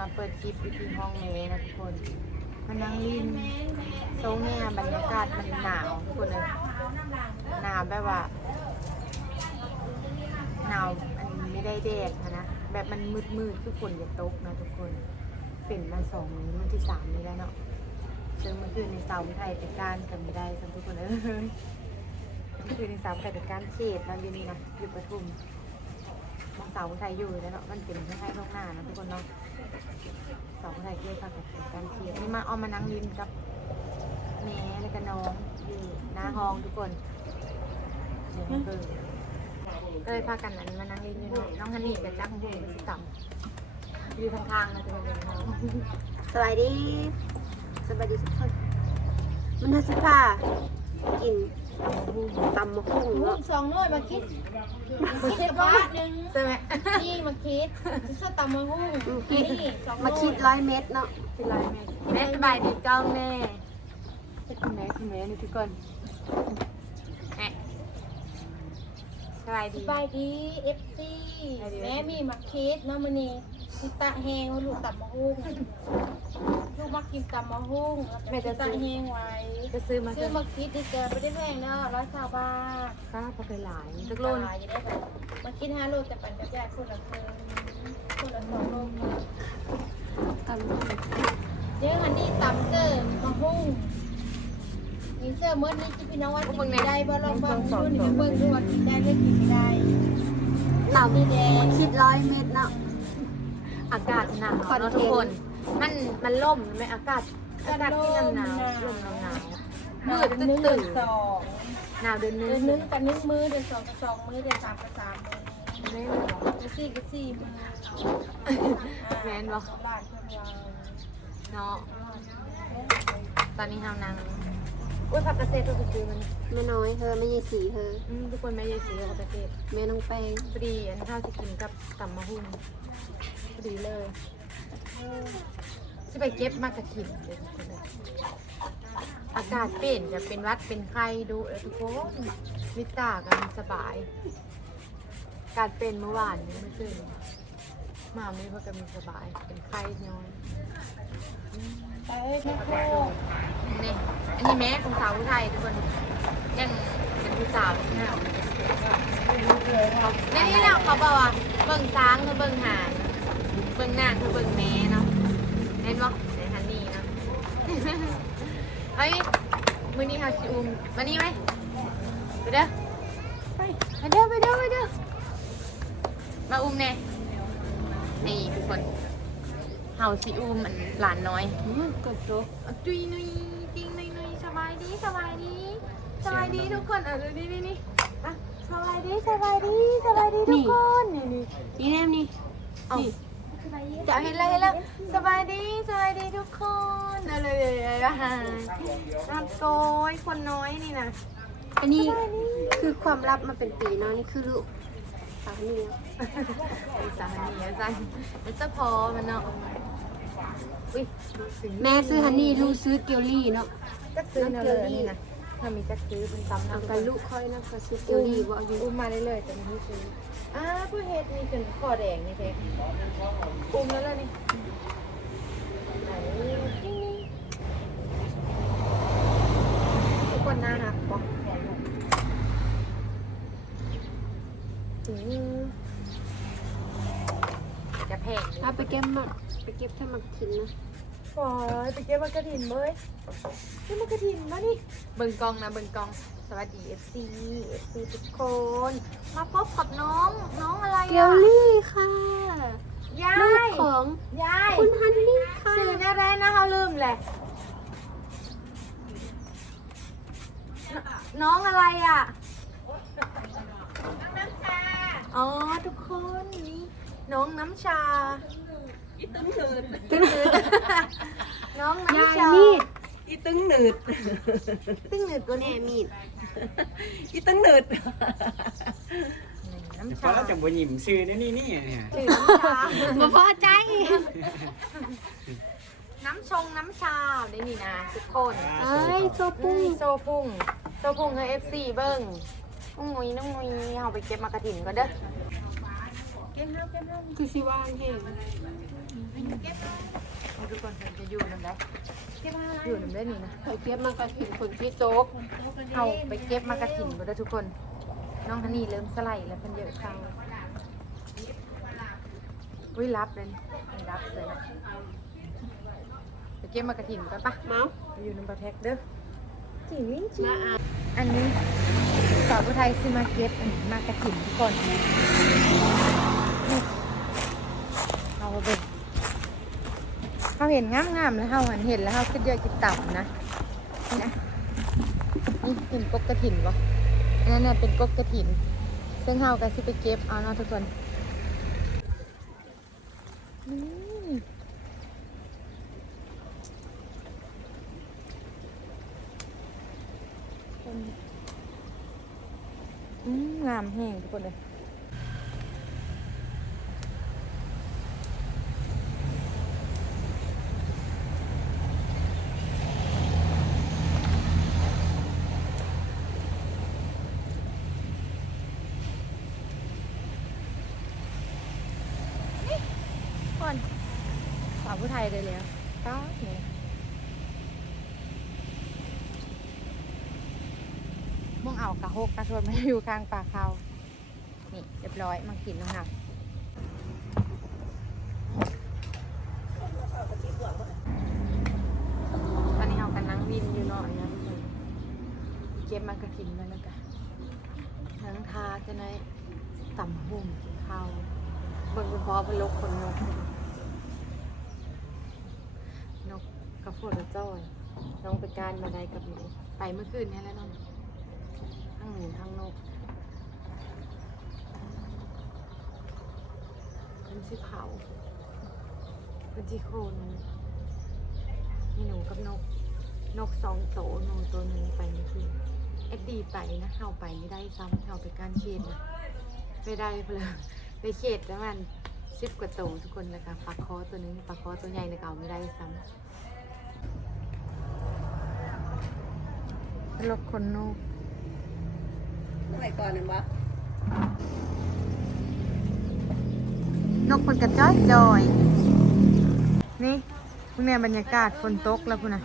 มาเปิดคลิปอยู่ที่ห้องเมนะทุกคนมานั่งลินโซงเนี่ยบรรยากาศมันหนาวทุกคนเลยหนาวแบบว่าหนาวอันไม่ได้แดดนะแบบมันมืดมืดคือฝนจะตกนะทุกคนเป็นมาสองมื้อมื้อที่สามนี้แล้วเนาะซึ่งเมื่อคืนในเสาไทยเป็นการกันไม่ได้ทั้งทุกคนเอ้ยเมื่อคืนในเสาไทยเป็นการเขตเราอยู่นี่นะอยู่ปทุมมองเสาไทยอยู่แล้วเนาะมันเป็นคล้ายๆท้องหน้านะทุกคนเนาะ สาร์ไทยเกี่ยวกับเป็นการเขตนี่มาเอามานั่งริมกับแม่แล้วก็น้องอยู่หน้าห้องทุกคนเดี๋ยวมันเกิดก็เลยพากันนั้นมานั่งเล่นอยู่นี่น้องฮันนี่กับจักรหูไปสิต่ำอยู่ข้างๆนะจะน้องสวัสดีสวัสดีทุกคนมันน่าสิพากิน ตำมะคุ้งลูเนาะกสองหน่วยมาคิดมาคิดว่าหนึ่งใช่ไหมนี่มาคิดจะตำมะฮุ่งมาคิดนี่สองหน่วยมาคิดร้อยเม็ดเนาะเป็นไรแม่แม่สบายดีเจ้าแม่เป็นคุณแม่คุณแม่นี่ทุกคนแม่สบายสดีบายดีเอฟซีแม่มีมาคิดเนาะมันนี่ ติตะแหงว่าลูกตำมะฮุ่งลูกมากินตำมะฮุ่งแล้วก็ติตะแหงไว้จะซื้อมาซื้อมาคิดดีเกินไม่ได้แพงเนาะร้อยสาวบาทค่าพอไปหลายตทุกกโลโลนนจะได้แบบมาคิดห้าโลแต่ปั่นกับญาติคนละเพิ่มคนละสองโลตำมะคุ้งเดี๋ยวอันนี้ตำเสื้อมะฮุ่งมีเสื้อเมื่อนี้ที่พี่น้องว่ากินไม่ได้บ่ลองเบิ่งดูนี่เบิ่งดูว่ากินได้หรือกินไม่ได้ตำนี่แดงคิดร้อยเม็ดเนาะ อากาศหนาวคอนเทนต์เนาะทุกคน มันมันล่มไหมอากาศอากาศที่หนาวๆลมหนาวๆมืดเดือนหนึ่งตื่นสองๆหนาวเดือนหนึเดืองนหนึ่งกับหนึ่งมือเดือนสองกับสองมือเดือนสามกับสามมือแม่นบอกเดือนสี่กับสี่มือแม่นบอกหลานเพื่อนเราเนาะตอนนี้เฮานางอุ้ยผักกระเซ็ดตัวคือมันแม่น้อยเธอไม่ยีสีเธออืมทุกคนแม่ยายสีผักกระเซ็ดแม่น้องแป้งพอดีอันข้าวที่กินกับตำมะฮุ่งพ อดีเลยจะไปเก็บมากระถิ่นเดี๋ยวทุกคนเลยอากาศเปลี่ยนจะเป็นวัดเป็นไข้ดูเออทุกคนมิตากันสบายการเป็นเมื่อวานนี้เมื่อคืนมาไม่พอกันมีสบาย เป็นไข้น้อยไปแม่โคนี่อันนี้แม่ของสาวผู้ไทยทุกคนยังเป็นผู้สาวที่หน้าในนี้เราเขาบอกว่าเบิ่งช้างคือเบิ่งหาง เบิ่งนางคือเบิ่งแม่เนาะเห็นบ่ในฮันนี่เนาะเฮ้ยมื้อนี้เฮาสิอุ้มมานี่ไหมไปเด้อไปไปเด้อไปเด้อไปเด้อมาอุ้มแน่นี่ทุกคนเฮาสิอุ้มอันหลานน้อยอืมกดโตะอะจุยนุยจริงนุยนุยสบายดีสบายดีสบายดีทุกคนเออดูนี่นี่นี่อะสบายดีสบายดีสบายดีทุกคนนี่นี่นี่แนมนี่เอานี่ จะเห็นอะไรแล้วสบายดีสบายดีทุกคนเออเลยเลยเลยอะน้ำโกยคนน้อยนี่นะอันนี้คือความลับมาเป็นปีเนาะนี่คือลูกสามีเนาะไอสามีอาจารย์แล้วจะพอมันเนาะแม่ซื้อฮันนี่ลูกซื้อเกลลี่เนาะซื้อเนอะเลยนี่นะ ถ้ามีจักซื้อเป็นตำเอาน้ำไปลูกค่อยนะก็ซื้อเกลลี่บ่เอาอยู่อุ้มมาเรื่อยๆแต่ไม่ซื้ออ่าผู้เฮ็ดมีจนคอแดงนี่เทอุ้มแล้วล่ะนี่ไหนจริงนี่ทุกคนน่ารักปะอืมจะแพงเอาไปเก็บมาไปเก็บถ้ามากินนะ โอ้ยไปเก็บมากระถินเว้ยเก็บมากระถินมานี่เบิ่งกล้องนะเบิ่งกล้อง สวัสดี FC FC ทุกคน มาพบกับน้องน้องอะไรเกลอะลี่ค่ะยาลูกยของยายคุณฮันนี่ค่ะสื่ออะไรนะเขาลืมแหละนน้องอะไรอะอ๋อทุกคนนี่น้องน้ำชา ตึ้งหืดตึ้งหืดน้องยายน้ำชามีดอีตึงหนืดตึ้งหืดกว่าแม่นี้มีดอีตึงหนืดน้ำเพชาราะเราจะบ่หยิมซื้อนี่นี่นี่เนี่ยชื่อน้ำชามาพอใจ น้ำชงน้ำชาได้นี่นะทุกคนเอ้ยโซปุ้ปุ้งงโซพุ่งโซพุ่งให้เอฟซีเบิ้งน้องงุยน้องงุยเอาไปเก็บมากระถิ่นก็เด้อเก็บน้ำเก็บน้ำคือสิว่างเห็น ทุกคนเห็นจะอยู่นั่นได้เก็บมาอยู่นั่นได้นี่นะไปเก็บมันก็ถึงคนที่โจ๊กเอาไปเก็บมากระถิ่นก็ได้อทุกคน น้องฮันนี่เริ่มสไลด์แล้วเพิ่นเยอะจังวิรับเลยนี่ไม่รับเลยนะไปเก็บมากระถิ่นกันปะเมาไปอยู่ในประแพ็กเด้อจริงจริงมาอะอันนี้สาวผู้ไทยซื้อมาเก็บอันนี้มากระถิ่นทุกคนนี่เอาไป เห็นงามๆแล้วเขาเห็นแล้วเขาคิดเยอะคิดต่ำนะนี่นะนี่เห็นกกกระถิ่นปะอันนั้นน่ะเป็นกกกระถิ่น ซึ่งเขาก็สิไปเก็บเอาเนาะทุกคนนี่คนอืมงามแห้งทุกคนเลย ก่อนสาว ผู้ไทยเลยแล้วก็เนี่ยม่วงเอากระโฮกกระชวนมาอยู่กลางป่าเขานี่เรียบร้อยมากินแล้วค่ะตอนนี้เอากันนั่งวินอยู่เนาะนะทุกคนเก็บมากระถินมาแล้วกันนังทาจะในต่ำหุ่มกินข้าเบิ่งคุณพ่อเพนลกคนนก น กับฝนกับจ้อยน้องไปการมาได้กับหนูไปเมื่อคืนนี้แล้วน้องทั้งหนูทั้งนกเป็นที่เผาเป็นที่โคนมีหนูกับนก นกสองโตวหนูตัวหนึ่งไปเมื่อคืนเอ็ดดีไปนะเข้าไปไม่ได้ซ้ำเข้าไปการเชนนะไม่ได้เพลอในเขตประมาณสิบกว่าตัวทุกคนเลยค่ะปลาคอตัวนึงปลาคอตัวใหญ่ในเก่าไม่ได้ซ้ำ ลกคนนกสมัยก่อนเนี่ยบ่นกคนกระจ้อยจอย นี่พวกเนี่ยบรรยากาศฝนตกแล้วพุ่นนะ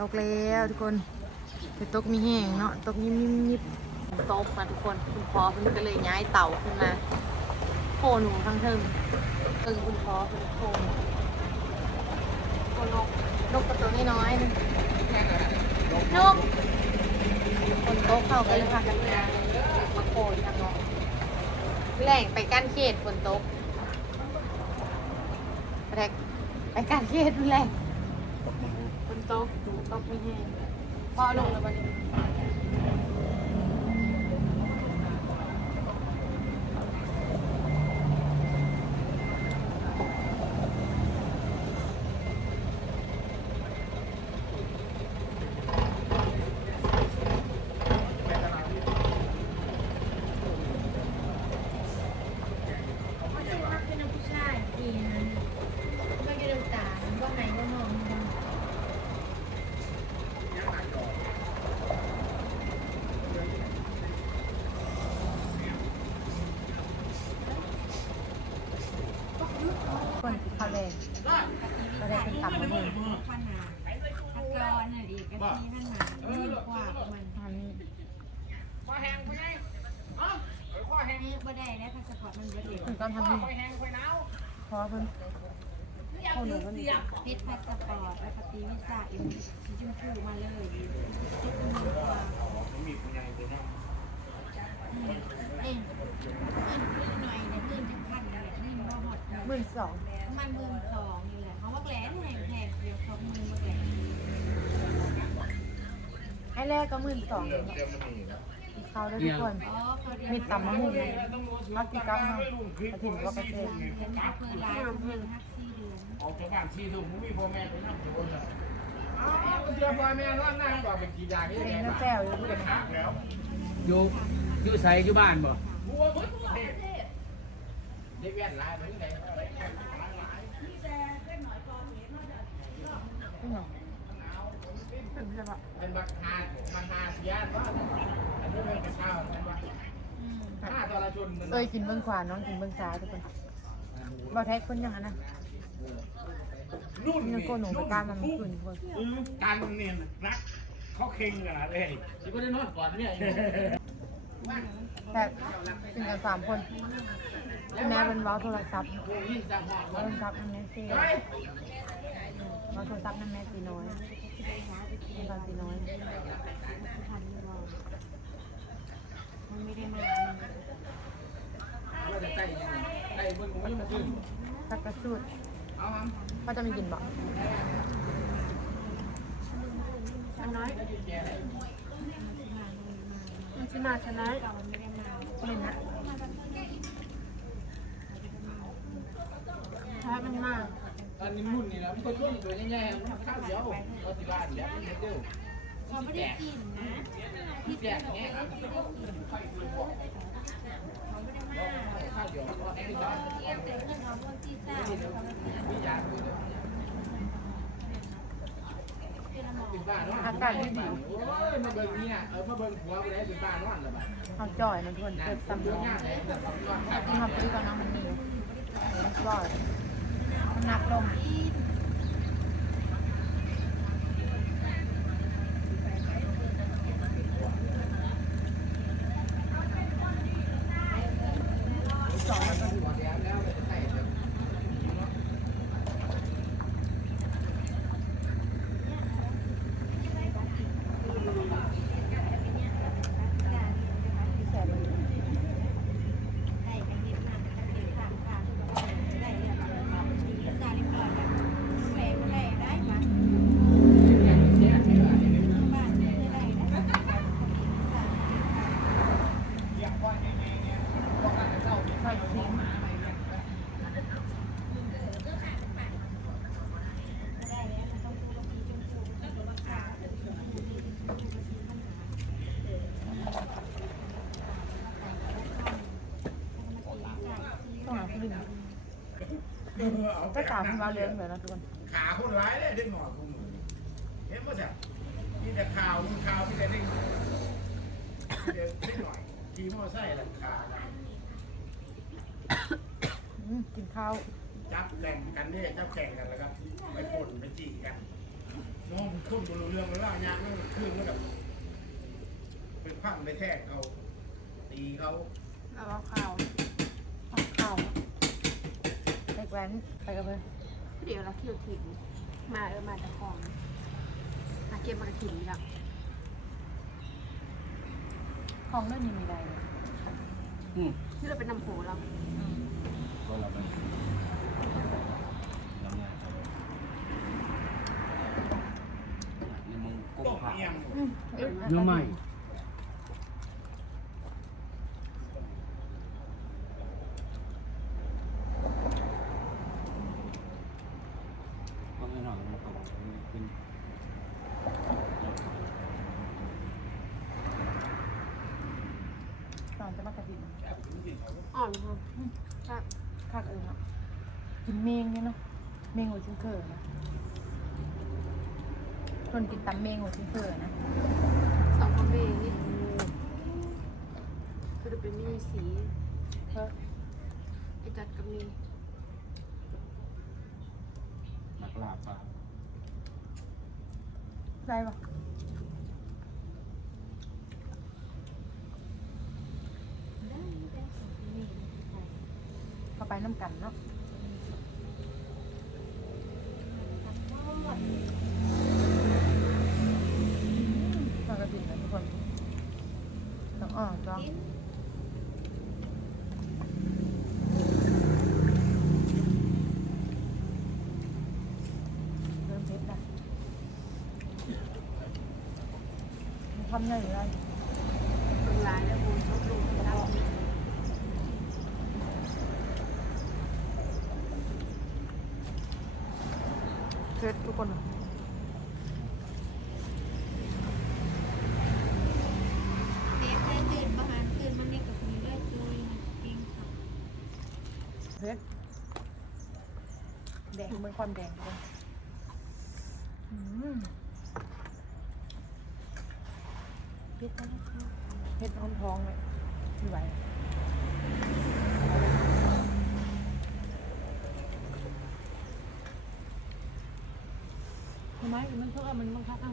ตกแล้วทุกคนแต่ตกมีแห้งเนาะตกยิบยิบยิบตกมาทุกคนคุณพ่อเพิ่นก็เลยย้ายเต่าขึ้นมาโคหนูทั้งเทิงเทิงคุณพ่อเพิ่นโคหนูโคนกนกกระตัวน้อยๆนึง นกคนโต๊ะเข้าก็เลยพากันมาโคนทางนอกแหล่งไปกั้นเขตฝนตกแรกไปกั้นเขตแหล่งฝนตกตกไม่แห้งพอลงแล้ววันนี้เป็นผู้ชายดีนะก็ยืนตาก็ไหนก็มอง คนเขาเลยก็ได้เป็นตับมาหนึ่ง พันหาพันกรอนน่ะดีก็ที่พันหาดีกว่ามัน อันนี้ นี่บ่ได้แล้วพาสปอร์ต มันบ่ได้คุณต้องทำให้เพราะว่าเพิ่นโคหนูเพิ่นเพชรพาสปอร์ตแล้วก็ตีวีซ่าเอ็มสีชมพูมาเลยเอ็งหน่อยเนี่ยเงินจะพันเนี่ยนี่บ่หมดหมื่นสองประมาณหมื่นสองนี่แหละเขาว่าแหลนแพงแพงเดียวสองหมื่นบ่แหลนไอ้แรกก็หมื่นสองเลยอีกเกินข้าวด้วยทุกคน มีตำมะม่วงมากินกับมาถึงก็ไปเจอออกจากบ้านสี่ทุ่มมีพ่อแม่ไปนั่งโจรเลยเจ้าพ่อแม่ร้อนนั่งบอกเป็นกี่อย่างนี้เองนะแก้วอยู่ที่เด็กแล้วอยู่อยู่ใส่อยู่บ้านบ่บัวบึ้เด็กแว่หลายเหมืนกัเป็นบักฮาบักฮาเสียบ้าน เอ้ยกินเบื้องขวาน้องกินเบื้องซ้ายทุกคนบอแท็กคนอย่างนั้นนะนุ่นยังโกหนูไปกล้ารมันไม่คืนทุกคนการเนี่ยนักเขาเค็งกันอะไรสิบ่ได้นอนก่อนเนี่ยแต่กินกันสามคนแม่เป็นเว้าโทรศัพท์ยิ่งจังหวะเว้าโทรศัพท์นั่นแม่เซ่เว้าโทรศัพท์นั่นแม่ตีน้อยแม่ตอนตีน้อย มันไม่ได้มาว่าจะใกล้ยังใกล้เบิ่งมันยังขึ้นสักกระสุดเอาครับเขาจะไม่กินบ่อันน้อยมันสิมาชนะเห็นนะถ้ามันมาอันนี้มุ่นนี่แหละมันก็ช่วงตัวแย่ๆมันข้าวเดียวเอาที่บ้านเดียวมันเดียว เราไม่ได้กินนะที่แจกเนี่ยครับข้าวเดียวก็ไอ้ที่บ้านเที่ยวแต่เพื่อนเขาพวกที่ซ่ามียาด้วยเด้อเป็นบ้านเนาะอากาศดีดีมาเบิ่งเนี่ยเออมาเบิ่งหัวไปได้เป็นบ้านนอนแล้วบัดเขาจ่อยนะทุกคนเกิดซ้ำน้องง่ายเลยแบบนทำไปกับน้องมันมีมันจ่อยมันนักลง ได้กันเห็นมากกันเห็นทางทางได้เรื่องอะไรมาซาลิปลอยแบบแปลงได้ได้มาบ้านได้ได้ได้ ค่อยชิมต้องหาผู้หญิง ก็ตามคุณว่าเลี้ยงเลยนะทุกคนขาคนร้ายเลยเด็กหน่อยคุณเห็นมั้ยจ๊ะมีแต่ข่าวมีข่าวมีแต่เด็กเด็กเด็กหน่อยขี่มอไซค์หลังคาอืมกินข้าวจับแข่งกันเนี่ยจับแข่งกันแล้วครับไปปนไปจีกันน้องคนบนเรื่องแล้วยางนั่นขึ้นแล้วกับเป็นพังไปแทกเขาตีเขาเอาข้าว เอาข้าวเด็กแว้ นไปกับเพื่อนเดี๋ยวเราเที่ยวถิ่นมาเออมาจากของมาเก็บมากระถิ่นนี่ละของเรื่องนี้มีอะไรเลยที่เราเป็นน้ำโขเราตกเอียงอืมเอ้ยเนื้อใหม่ ตอน จะมากระดิ่งอ่อนค่ะคากเอิงอะกินเมงเนี่ยเนาะเมงหัวชิ้นเขินนะคนกินตำเมงหัวชิ้นเขินนะสองคอมเบนี่คือจะเป็นมินิสีเพิ่มไอจัดกับมีนักลาบปะได้ปะเข้าไป น้ำกันเนาะมากระดิ่งนะทุกคนต้องอ่อนจ้องเริ่มเพชรละทำได้หรือไง เป็นลายแล้วบูชอบลูกแล้ว เพชรทุกคน เด็กได้ตื่นประมาณตื่นมันนี่กับมีเลือดตัวจริงค่ะ เพชรแดงเหมือนความแดงทุกคนอืมพินะเผ็ดท้องท้องเลยไม่ไหวทำไมมันเพิ่มมันบังคับอะ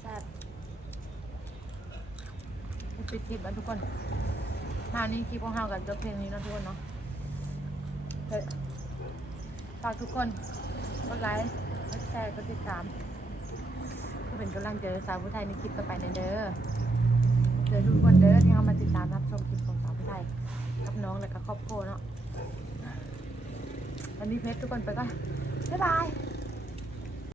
แซ่บ ปิดคลิปแล้วทุกคนมานี่คลิปของเฮากับจบเพลงนี้นะทุกคนเนาะเฮ้ยฝากทุกคนกดไลค์กดแชร์กดติดตามเพื่อเป็นกำลังใจสาวผู้ไทยในคลิปต่อไปในเด้อเจอทุกคนเด้อที่เข้ามาติดตามรับชมคลิปของสาวผู้ไทยกับน้องและก็ครอบครัวเนาะวันนี้เพชรทุกคนไปก่อนบ๊ายบาย